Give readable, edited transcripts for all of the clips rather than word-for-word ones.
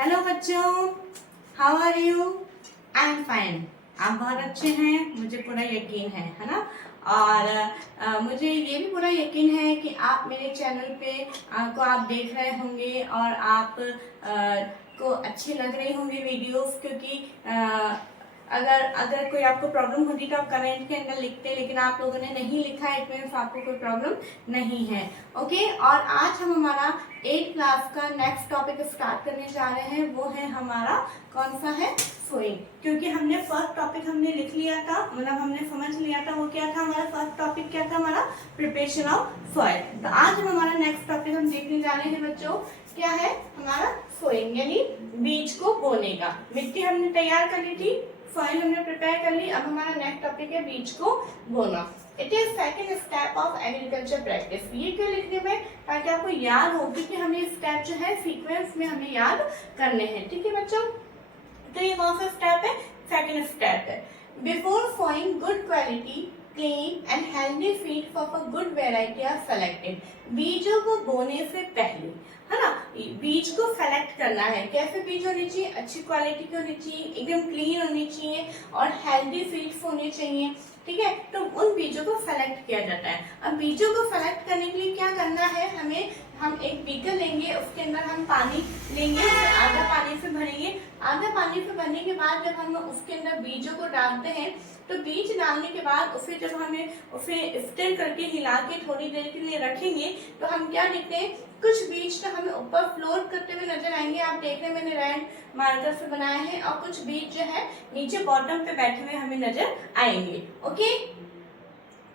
Hello बच्चों, how are you? I am fine. आप बहुत अच्छे हैं, मुझे पूरा यकीन है ना। और मुझे ये भी पूरा यकीन है कि आप मेरे चैनल पे को आप देख रहे होंगे और आप को अच्छी लग रही होंगी वीडियोस, क्योंकि अगर अगर कोई आपको प्रॉब्लम होती तो आप कमेंट के अंदर लिखते, लेकिन आप लोगों ने नहीं लिखा है, इसमें आपको कोई प्रॉब्लम नहीं है। ओके, और आज हम हमारा 8th क्लास का नेक्स्ट टॉपिक स्टार्ट करने जा रहे हैं। वो है हमारा कौन सा है? सोइंग। क्योंकि हमने फर्स्ट टॉपिक हमने लिख लिया था, मतलब हमने समझ लिया था। वो क्या था हमारा फर्स्ट टॉपिक? क्या था हमारा? Preparation of soil. तो आज हम हमारा नेक्स्ट टॉपिक हम देखने जा रहे हैं बच्चों। क्या है हमारा? सोइंग, यानी बीज को बोने का। मिट्टी हमने तैयार कर ली थी, सॉइल हमने प्रिपेयर कर ली। अब हमारा नेक्स्ट टॉपिक है बीज को बोना। It is second step of agriculture practice. ये क्यों लिखने में? ताकि आपको याद हो, क्योंकि हमें स्टेप जो है सीक्वेंस में हमें याद करने हैं। ठीक है बच्चों, तो ये कौन सा स्टेप है? सेकेंड स्टेप है। Before sowing good quality clean and healthy seed of a good variety are selected. बीजों को बोने से पहले, है ना, बीज को सेलेक्ट करना है। कैसे बीज होने चाहिए? अच्छी क्वालिटी के होने चाहिए, एकदम क्लीन होनी चाहिए और हेल्दी सीड्स होने चाहिए। ठीक है, तो उन बीजों को सेलेक्ट किया जाता है। अब बीजों को सेलेक्ट करने के लिए क्या करना है हमें? हम एक बीकर लेंगे, उसके अंदर हम पानी लेंगे, आधा पानी से भरेंगे। आधा पानी से भरने के बाद जब हम उसके अंदर बीजों को डालते हैं, तो बीज डालने के बाद उसे जब हमें उसे स्टिर करके हिला के थोड़ी देर के लिए रखेंगे, तो हम क्या देखते हैं? कुछ बीज तो हमें ऊपर फ्लोट करते हुए नजर आएंगे। आप देख रहे हैं मैंने रेड मार्कर से बनाए हैं। और कुछ बीज जो है नीचे बॉटम पे बैठे हुए हमें नजर आएंगे। ओके,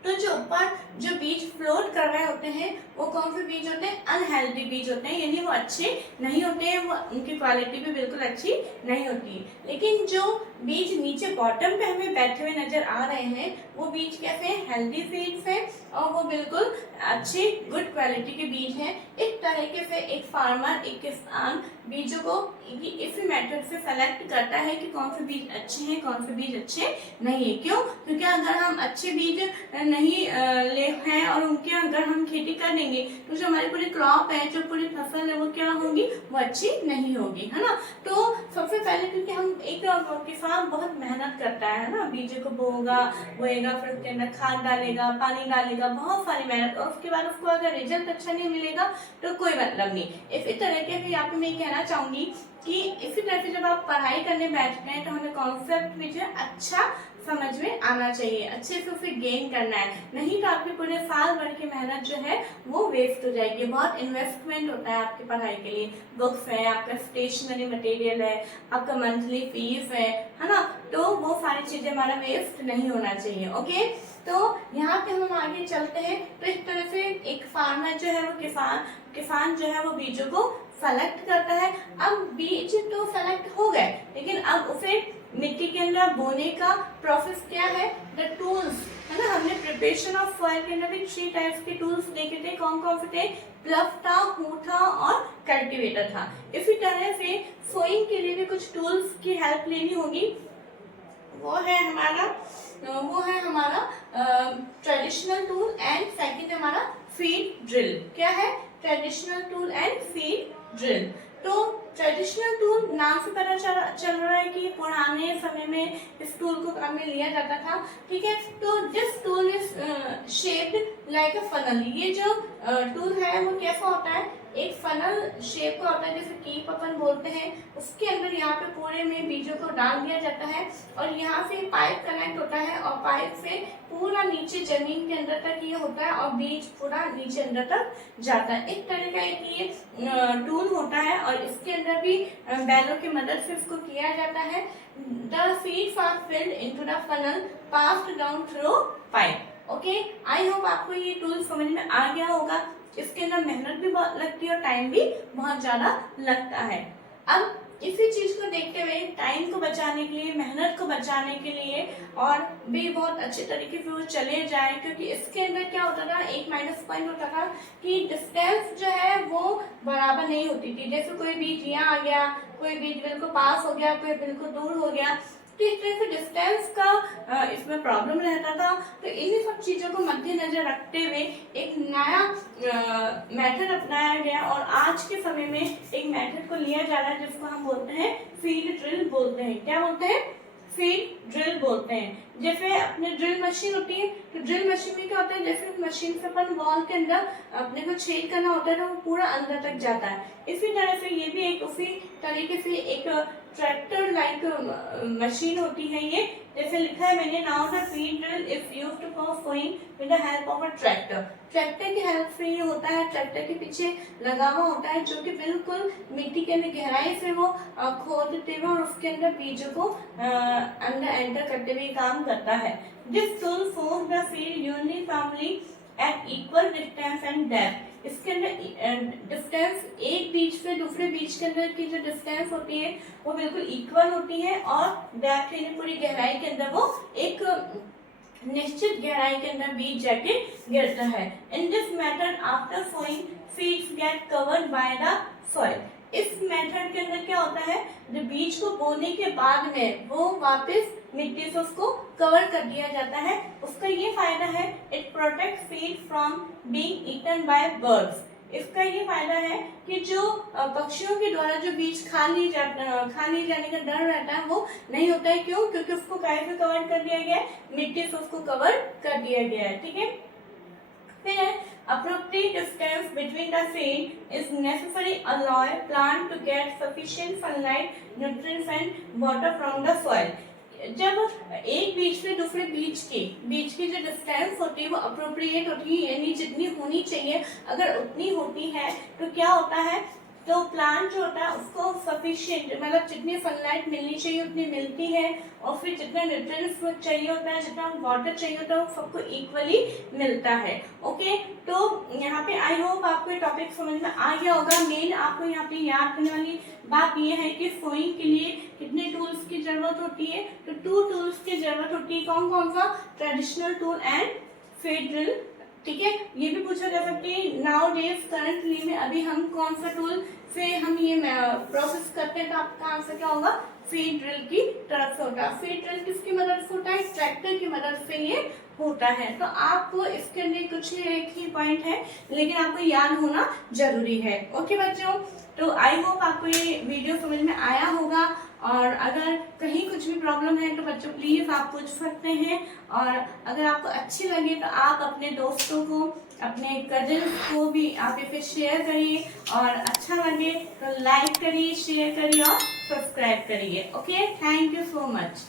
तो जो ऊपर जो बीज फ्लोट कर रहे होते हैं वो कौन से बीज होते हैं? अनहेल्दी बीज होते हैं, यानी वो अच्छे नहीं होते हैं, वो उनकी क्वालिटी भी बिल्कुल अच्छी नहीं होती। लेकिन जो बीज नीचे बॉटम पे हमें बैठे हुए नजर आ रहे हैं, वो बीज कैसे हैं? हेल्दी बीज है और वो बिल्कुल अच्छी गुड क्वालिटी के बीज हैं। इस तरीके से एक फार्मर, एक किसान बीजों को इसी मेथड से सेलेक्ट करता है कि कौन से बीज अच्छे हैं, कौन से बीज अच्छे नहीं है। क्यों? क्योंकि अगर हम अच्छे बीज नहीं ले हैं और उनके अगर हम खेती कर देंगे, तो जो हमारी पूरी क्रॉप है, जो पूरी फसल है, वो क्या होगी? वो अच्छी नहीं होगी, है ना। तो सबसे पहले क्योंकि हम एक किसान बहुत मेहनत करता है ना, बीज को बोएगा, फिर उसके अंदर खाद डालेगा, पानी डालेगा, बहुत सारी मेहनत, और उसके बाद उसको अगर रिजल्ट अच्छा नहीं मिलेगा तो कोई मतलब नहीं। इसी तरीके से यहाँ पे मैं कहना चाहूंगी कि इसी तरह से जब आप पढ़ाई करने बैठते हैं तो हमें कॉन्सेप्ट भी जो है अच्छा समझ में आना चाहिए, अच्छे से उसे गेन करना है। नहीं तो आपकी पूरे साल भर की मेहनत जो है वो वेस्ट हो जाएगी। बहुत इन्वेस्टमेंट होता है आपकी पढ़ाई के लिए। बुक्स है, आपका स्टेशनरी मटेरियल है, आपका मंथली फीस है ना, तो वो सारी चीजें हमारा वेस्ट नहीं होना चाहिए। ओके, तो यहाँ पे हम आगे चलते हैं। तो इस तरह से एक फार्मर जो है वो किसान जो है वो बीजों को सेलेक्ट करता है। अब बीज तो सेलेक्ट हो गए, लेकिन अब उसे मिट्टी के अंदर बोने का प्रोसेस क्या है? द टूल्स, है ना। हमने प्रिपरेशन ऑफ सॉइल के अंदर भी 3 टाइप्स के टूल्स देखे थे। कौन कौन से थे? प्लव था, हू था और कल्टीवेटर था। इसी तरह से सोइंग के लिए भी कुछ टूल्स की हेल्प लेनी होगी। वो है हमारा ट्रेडिशनल टूल एंड सेकंड हमारा फीड ड्रिल। क्या है? Traditional tool and feed drill. तो ट्रेडिशनल टूल नाम से पता चल रहा है कि पुराने समय में इस टूल को काम में लिया जाता था। ठीक है, तो this tool is shaped like a funnel. ये जो टूल है वो कैसा होता है? एक फनल शेप का होता है, जैसे कीप अपन बोलते हैं। उसके अंदर यहाँ पे पूरे में बीजों को डाल दिया जाता है और यहाँ से पाइप कनेक्ट होता है और पाइप से पूरा नीचे जमीन के अंदर तक ये होता है और बीज पूरा नीचे अंदर तक जाता है। इस तरह का एक ये टूल होता है और इसके अंदर भी बैलों की मदद से इसको किया जाता है। The seeds are filled into the funnel passed down through pipe. Okay, I hope आपको ये टूल समझ में आ गया होगा। इसके अंदर मेहनत भी बहुत लगती है और टाइम भी बहुत ज्यादा लगता है। अब इसी चीज को देखते हुए टाइम को बचाने के लिए, मेहनत को बचाने के लिए और भी बहुत अच्छे तरीके से वो चले जाए, क्योंकि इसके अंदर क्या होता था? एक माइनस पॉइंट होता था कि डिस्टेंस जो है वो बराबर नहीं होती थी। जैसे कोई बीज यहाँ आ गया, कोई बीज बिल्कुल पास हो गया, कोई बिल्कुल दूर हो गया। तो इस तरह से डिस्टेंस का इसमें प्रॉब्लम रहता था। तो इन्हीं सब चीज़ों को मद्देनजर रखते हुए एक नया मेथड अपनाया गया और आज के समय में एक मेथड को लिया जा रहा है जिसको हम बोलते हैं फील्ड ड्रिल बोलते हैं। क्या बोलते हैं? फील्ड ड्रिल बोलते हैं। जैसे अपने ड्रिल मशीन होती है, तो ड्रिल मशीन में क्या होता है, जैसे मशीन से अपन वॉल के अंदर अपने को छेद करना होता है तो वो पूरा अंदर तक जाता है। इसी तरह से ये भी एक उसी तरीके से एक ट्रैक्टर लाइक मशीन होती है ये। जैसे लिखा है मैंने, now the field drill is used for sowing with the help of a tractor. Tractor की हेल्प से ये होता है, ट्रैक्टर के पीछे लगा हुआ होता है जो कि बिल्कुल मिट्टी के अंदर गहराई से वो खोदते हुए और उसके अंदर बीजों को अंदर एंटर करते हुए काम करता है। This tool force the field uniformly eight equal distance and depth. इसके अंदर डिस्टेंस एक बीज से दूसरे बीज के अंदर की जो डिस्टेंस होती है वो बिल्कुल इक्वल होती है और डेप्थ यानी पूरी गहराई के अंदर वो एक निश्चित गहराई के अंदर बीज जाके गिरता है। In this method after sowing seeds get covered by the soil. इस मेथड के अंदर क्या होता है, जो बीज को बोने के बाद में वो वापस मिट्टी से उसको कवर कर दिया जाता है। उसका ये फायदा है, it protect seed from being eaten by birds. इसका ये फायदा है कि जो पक्षियों के द्वारा जो बीज खा ली जाने का डर रहता है वो नहीं होता है। क्यों? क्योंकि उसको काय से कवर कर दिया गया है, मिट्टी से उसको कवर कर दिया गया है। ठीक है, फिर है appropriate distance between the seed is necessary allow plant to get sufficient sunlight, nutrients and water from the soil। जब एक बीज से दूसरे बीज की जो डिस्टेंस होती है वो अप्रोप्रिएट होती है, यानी जितनी होनी चाहिए अगर उतनी होती है तो क्या होता है, तो प्लांट जो होता है उसको सफिशिएंट मतलब जितनी सनलाइट मिलनी चाहिए उतनी मिलती है और फिर जितना न्यूट्रिएंट्स चाहिए होता है, जितना वाटर चाहिए होता है वो सबको इक्वली मिलता है। ओके, तो यहाँ पे आई होप आपको ये टॉपिक समझ में आ गया होगा। मेन आपको यहाँ पे याद करने वाली बात ये है कि सोइंग के लिए कितने टूल्स की जरूरत होती है, तो 2 टूल्स की जरूरत होती है। कौन कौन सा? Traditional tool and field drill. ठीक है, ये भी पूछा जा सकता है नाउ डेज करंटली में अभी हम कौन सा टूल से हम ये प्रोसेस करते हैं, तो आपका आंसर क्या होगा? फील्ड ड्रिल की तरफ से होगा। फील्ड ड्रिल किसकी मदद से होता है? ट्रैक्टर की मदद से ये होता है। तो आपको इसके अंदर कुछ एक ही पॉइंट है लेकिन आपको याद होना जरूरी है। ओके बच्चों, तो आई होप आपको ये वीडियो समझ में आया होगा और अगर कहीं कुछ भी प्रॉब्लम है तो बच्चों प्लीज आप पूछ सकते हैं और अगर आपको अच्छी लगे तो आप अपने दोस्तों को, अपने कजिन को भी आप इसे शेयर करिए और अच्छा लगे तो लाइक करिए, शेयर करिए और सब्सक्राइब करिए। Okay, thank you so much.